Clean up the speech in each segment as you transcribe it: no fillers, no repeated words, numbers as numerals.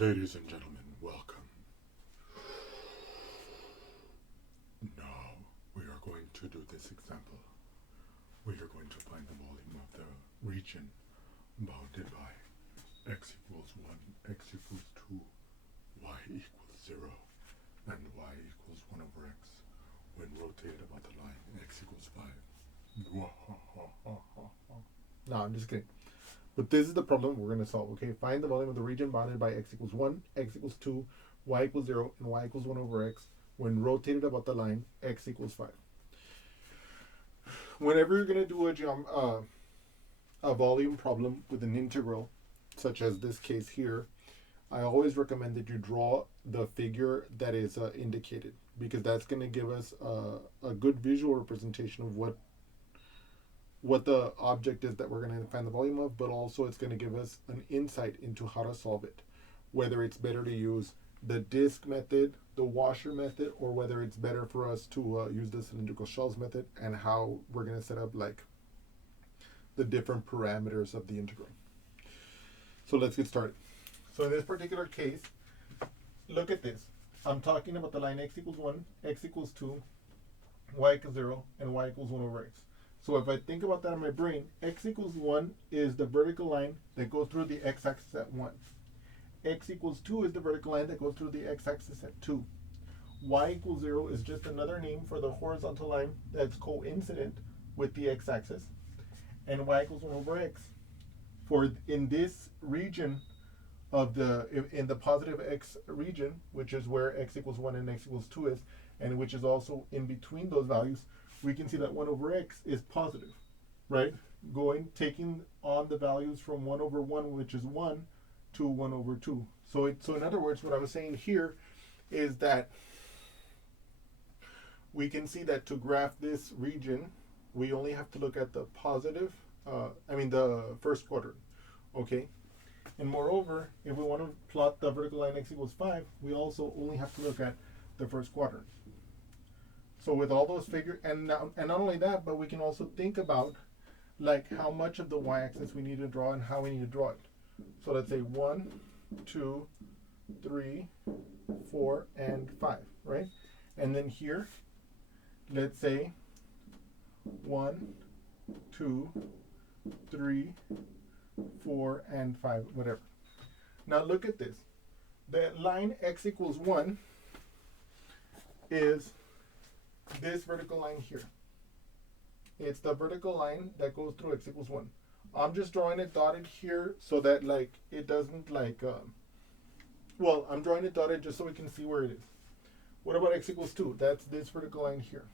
Ladies and gentlemen, welcome. Now we are going to do this example. We are going to find the volume of the region bounded by x equals 1, x equals 2, y equals 0, and y equals 1 over x when rotated about the line x equals 5. No, I'm just kidding. But this is the problem we're going to solve, okay? Find the volume of the region bounded by x equals 1, x equals 2, y equals 0, and y equals 1 over x when rotated about the line x equals 5. Whenever you're going to do a volume problem with an integral, such as this case here, I always recommend that you draw the figure that is indicated, because that's going to give us a good visual representation of what the object is that we're going to find the volume of, but also it's going to give us an insight into how to solve it, whether it's better to use the disk method, the washer method, or whether it's better for us to use the cylindrical shells method, and how we're going to set up like the different parameters of the integral. So let's get started. So in this particular case, look at this. I'm talking about the line x equals 1, x equals 2, y equals 0, and y equals 1 over x. So if I think about that in my brain, x equals 1 is the vertical line that goes through the x-axis at 1. X equals 2 is the vertical line that goes through the x-axis at 2. Y equals 0 is just another name for the horizontal line that's coincident with the x-axis. And y equals 1 over x. For in this region of in the positive x region, which is where x equals 1 and x equals 2 is, and which is also in between those values, we can see that 1 over x is positive, right? Taking on the values from 1 over 1, which is 1, to 1 over 2. So in other words, what I was saying here is that we can see that to graph this region, we only have to look at the the first quadrant, okay? And moreover, if we want to plot the vertical line x equals 5, we also only have to look at the first quadrant. So with all those figures, and not only that, but we can also think about like how much of the y-axis we need to draw and how we need to draw it. So let's say 1, 2, 3, 4, and 5, right? And then here, let's say 1, 2, 3, 4, and 5, whatever. Now look at this. The line x equals 1 is this vertical line here. It's the vertical line that goes through x equals 1. I'm just drawing it dotted here so that like it doesn't like I'm drawing it dotted just so we can see where it is. What about x equals 2? That's this vertical line here.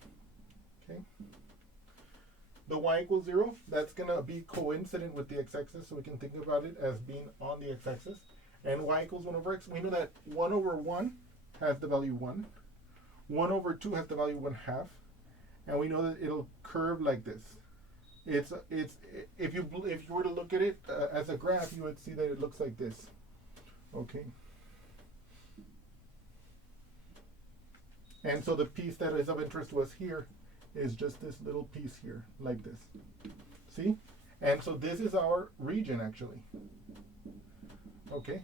Okay. The y equals 0, that's gonna be coincident with the x-axis, so we can think about it as being on the x-axis. And y equals 1 over x, we know that 1 over 1 has the value 1. 1 over 2 has the value 1/2, and we know that it'll curve like this. It's if you were to look at it as a graph, you would see that it looks like this. Okay. And so the piece that is of interest to us here is just this little piece here, like this. See? And so this is our region actually. Okay.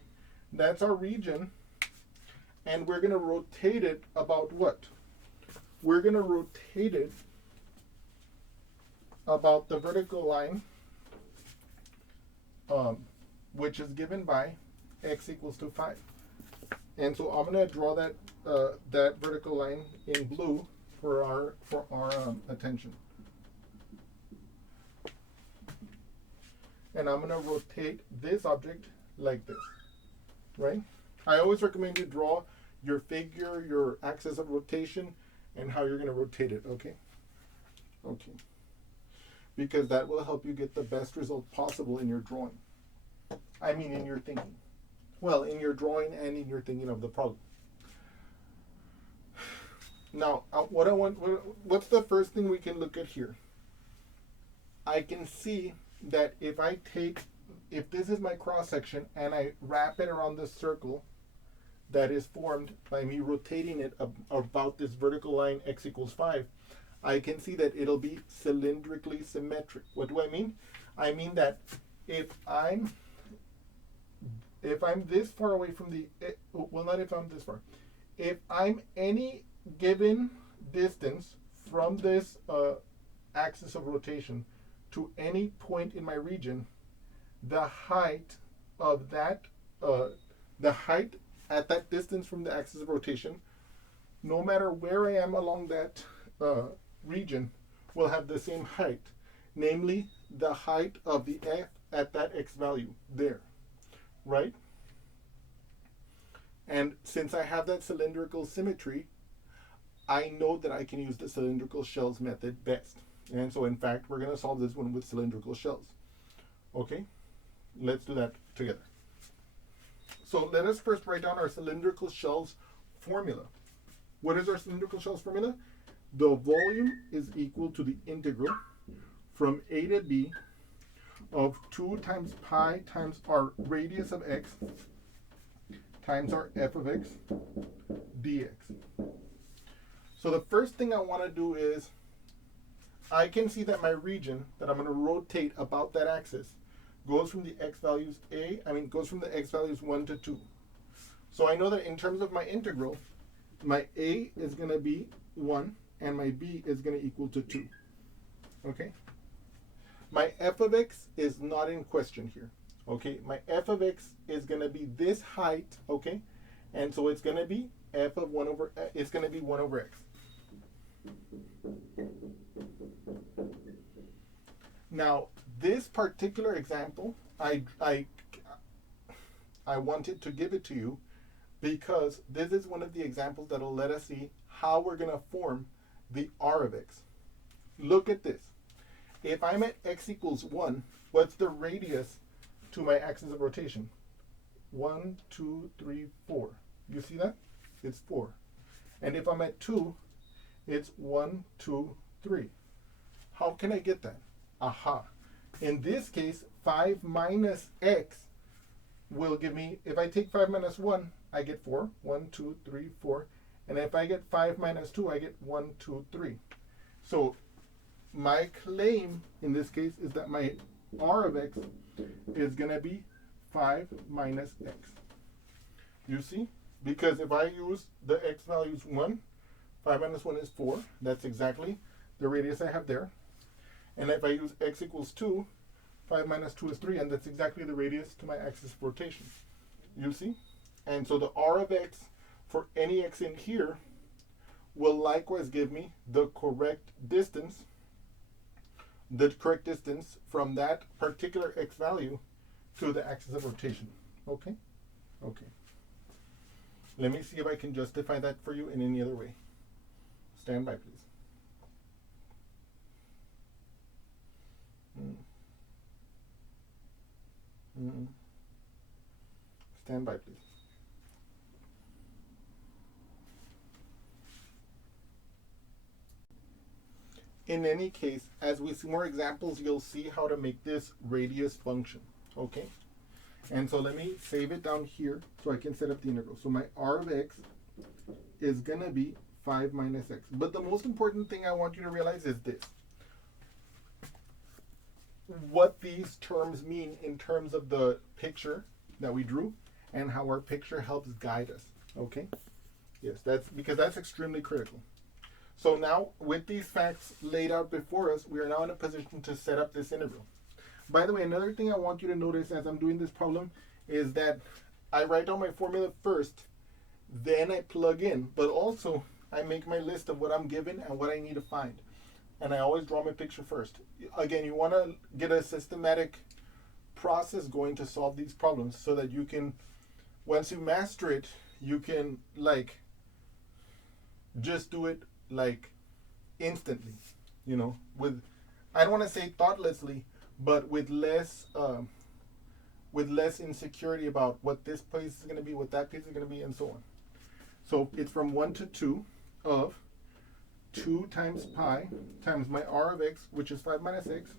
That's our region. And we're going to rotate it about what? We're going to rotate it about the vertical line, which is given by x equals to 5. And so I'm going to draw that vertical line in blue for our attention. And I'm going to rotate this object like this, right? I always recommend you draw your figure, your axis of rotation, and how you're going to rotate it, okay? Okay. Because that will help you get the best result possible in your drawing. I mean, in your thinking. Well, in your drawing and in your thinking of the problem. Now, what's the first thing we can look at here? I can see that if this is my cross section and I wrap it around the circle that is formed by me rotating it about this vertical line x equals 5, I can see that it'll be cylindrically symmetric. What do I mean? I mean that if if I'm this far away from the, well, not if I'm this far. If I'm any given distance from this axis of rotation to any point in my region, the height of that, the height at that distance from the axis of rotation, no matter where I am along that region, will have the same height, namely the height of the f at that x value there, right? And since I have that cylindrical symmetry, I know that I can use the cylindrical shells method best. And so in fact, we're going to solve this one with cylindrical shells. Okay, let's do that together. So let us first write down our cylindrical shells formula. What is our cylindrical shells formula? The volume is equal to the integral from a to b of 2 times pi times our radius of x times our f of x dx. So the first thing I want to do is, I can see that my region that I'm going to rotate about that axis goes from the x values goes from the x values 1 to 2. So I know that in terms of my integral, my a is going to be 1 and my b is going to equal to 2. Okay? My f of x is not in question here. Okay? My f of x is going to be this height, okay? And so it's going to be f of 1 over, it's going to be 1 over x. Now, this particular example, I wanted to give it to you because this is one of the examples that will let us see how we're going to form the r of x. Look at this. If I'm at x equals 1, what's the radius to my axis of rotation? 1, 2, 3, 4. You see that? It's 4. And if I'm at 2, it's 1, 2, 3. How can I get that? Aha. In this case, 5 minus x will give me, if I take 5 minus 1, I get 4. 1, 2, 3, 4. And if I get 5 minus 2, I get 1, 2, 3. So my claim in this case is that my r of x is going to be 5 minus x. You see? Because if I use the x values 1, 5 minus 1 is 4. That's exactly the radius I have there. And if I use x equals 2, 5 minus 2 is 3, and that's exactly the radius to my axis of rotation. You see? And so the r of x for any x in here will likewise give me the correct distance from that particular x value to the axis of rotation. Okay? Okay. Let me see if I can justify that for you in any other way. Stand by, please. Stand by, please. In any case, as we see more examples, you'll see how to make this radius function. Okay? And so let me save it down here so I can set up the integral. So my r of x is going to be 5 minus x. But the most important thing I want you to realize is this. What these terms mean in terms of the picture that we drew and how our picture helps guide us. Okay? Yes, that's because that's extremely critical. So now, with these facts laid out before us, we are now in a position to set up this integral. By the way, another thing I want you to notice as I'm doing this problem is that I write down my formula first, then I plug in, but also I make my list of what I'm given and what I need to find. And I always draw my picture first. Again, you want to get a systematic process going to solve these problems so that you can, once you master it, you can just do it instantly, with, I don't want to say thoughtlessly, but with less insecurity about what this place is going to be, what that piece is going to be, and so on. So it's from 1 to 2 of 2 times pi times my r of x, which is 5 minus x,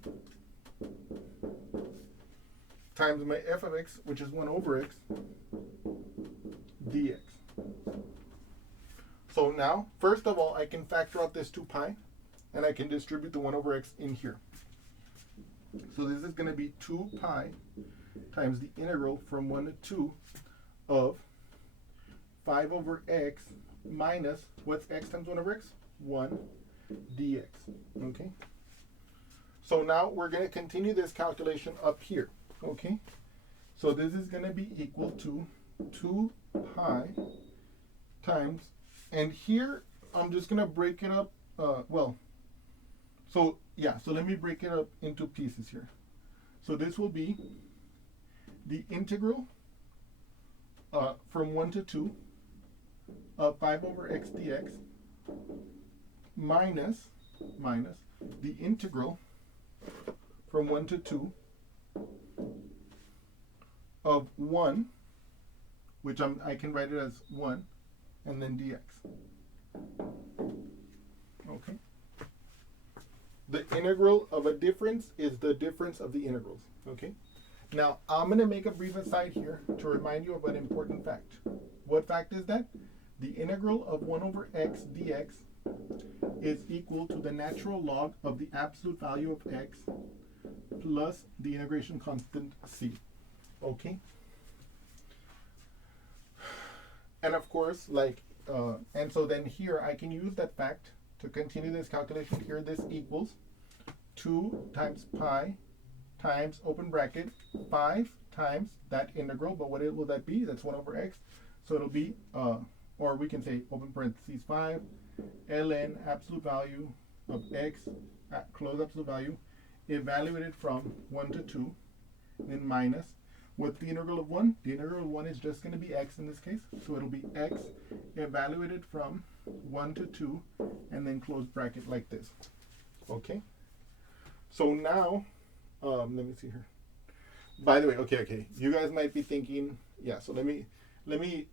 times my f of x, which is 1 over x, dx. So now, first of all, I can factor out this 2 pi, and I can distribute the 1 over x in here. So this is going to be 2 pi times the integral from 1 to 2 of 5 over x minus, what's x times 1 over x? 1 dx. Okay? So now we're going to continue this calculation up here. Okay? So this is going to be equal to 2 pi times, and here I'm just going to break it up, so let me break it up into pieces here. So this will be the integral from 1 to 2 of 5 over x dx minus the integral from 1 to 2 of 1, which I can write it as 1, and then dx. Okay. The integral of a difference is the difference of the integrals. Okay. Now I'm going to make a brief aside here to remind you of an important fact. What fact is that? The integral of 1 over x dx is equal to the natural log of the absolute value of x plus the integration constant c. Okay. And of course, and so then here I can use that fact to continue this calculation here. This equals 2 times pi times, open bracket, 5 times that integral, but what will that be? That's 1 over x. So it'll be, or we can say, open parentheses, 5 ln absolute value of x, close absolute value, evaluated from 1 to 2, then minus, what's the integral of 1? The integral of 1 is just going to be x in this case. So it'll be x evaluated from 1 to 2, and then close bracket like this. Okay? So now, let me see here. By the way, okay. You guys might be thinking, so let me be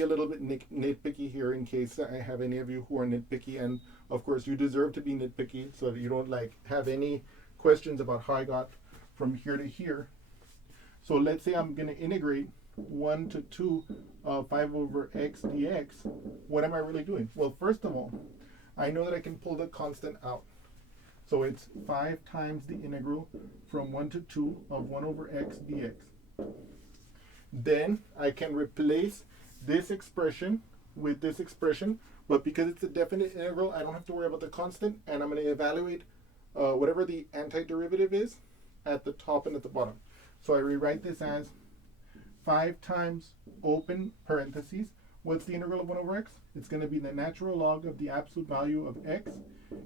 a little bit nitpicky here in case I have any of you who are nitpicky, and of course you deserve to be nitpicky so that you don't have any questions about how I got from here to here. So let's say I'm going to integrate 1 to 2 of 5 over x dx. What am I really doing? Well, first of all, I know that I can pull the constant out. So it's 5 times the integral from 1 to 2 of 1 over x dx. Then I can replace this expression with this expression, but because it's a definite integral, I don't have to worry about the constant, and I'm going to evaluate whatever the antiderivative is at the top and at the bottom. So I rewrite this as 5 times, open parentheses, what's the integral of 1 over x? It's going to be the natural log of the absolute value of x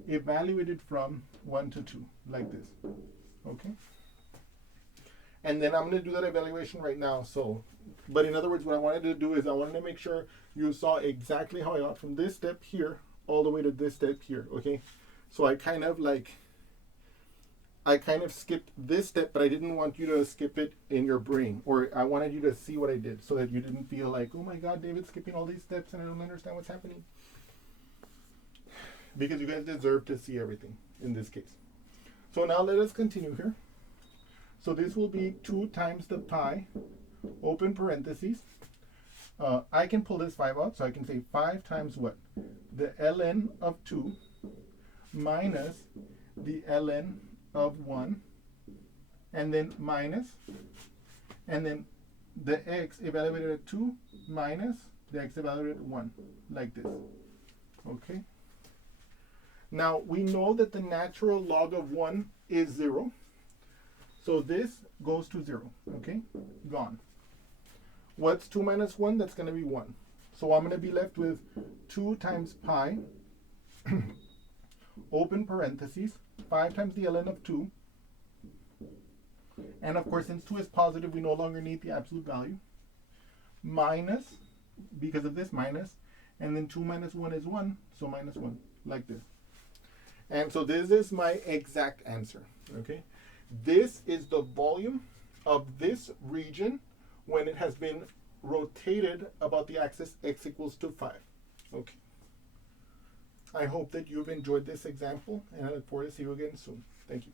evaluated from 1 to 2, like this. Okay? And then I'm going to do that evaluation right now. But in other words, what I wanted to do is I wanted to make sure you saw exactly how I got from this step here all the way to this step here. Okay? So I kind of skipped this step, but I didn't want you to skip it in your brain, or I wanted you to see what I did so that you didn't feel like, oh my God, David's skipping all these steps and I don't understand what's happening. Because you guys deserve to see everything in this case. So now let us continue here. So this will be 2 times the pi, open parentheses. I can pull this 5 out, so I can say 5 times what? The ln of 2 minus the ln of 1, and then minus, and then the x evaluated at 2 minus the x evaluated at 1, like this. Okay? Now, we know that the natural log of 1 is 0. So this goes to 0. Okay? Gone. What's 2 minus 1? That's going to be 1. So I'm going to be left with 2 times pi, open parentheses, 5 times the ln of 2. And of course, since 2 is positive, we no longer need the absolute value. Minus, because of this minus, and then 2 minus 1 is 1, so minus 1, like this. And so this is my exact answer, okay? This is the volume of this region when it has been rotated about the axis x equals to 5, okay? I hope that you've enjoyed this example, and I look forward to see you again soon. Thank you.